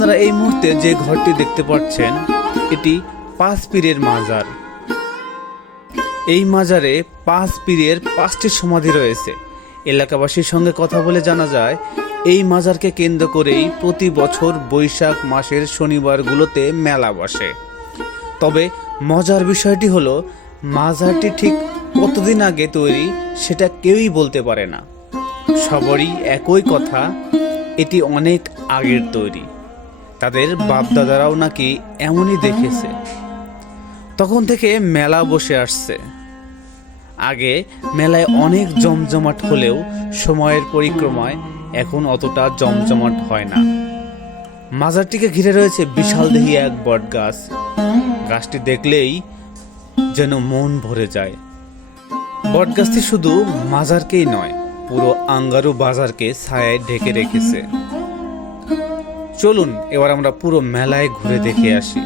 আপনারা এই মুহূর্তে যে ঘরটি দেখতে পাচ্ছেন এটি 5 পীরের মাজার। এই মাজারে 5 পীরের 5টি সমাধি রয়েছে। এলাকাবাসীর সঙ্গে কথা বলে জানা যায় এই মাজারকে কেন্দ্র করেই প্রতি বছর বৈশাখ মাসের শনিবারগুলোতে মেলা বসে। তবে মজার বিষয়টি হলো মাজারটি ঠিক কতদিন আগে তৈরি সেটা কেউই বলতে পারে না। সবারই একই কথা, এটি অনেক আগের তৈরি। তাদের বাপদাদারাও নাকি এমনই দেখেছে। তখন থেকে মেলা বসে আসছে। আগে মেলায় অনেক জমজমাট হলেও সময়ের পরিক্রমায় এখন অতটা জমজমাট হয় না। মাজারটিকে ঘিরে রয়েছে বিশালদেহী এক বট গাছ। গাছটি দেখলেই যেন মন ভরে যায়। বটগাছটি শুধু মাজারকেই নয়, পুরো আঙ্গারু বাজারকে ছায়ায় ঢেকে রেখেছে। চলুন এবার আমরা পুরো মেলায় ঘুরে দেখে আসি।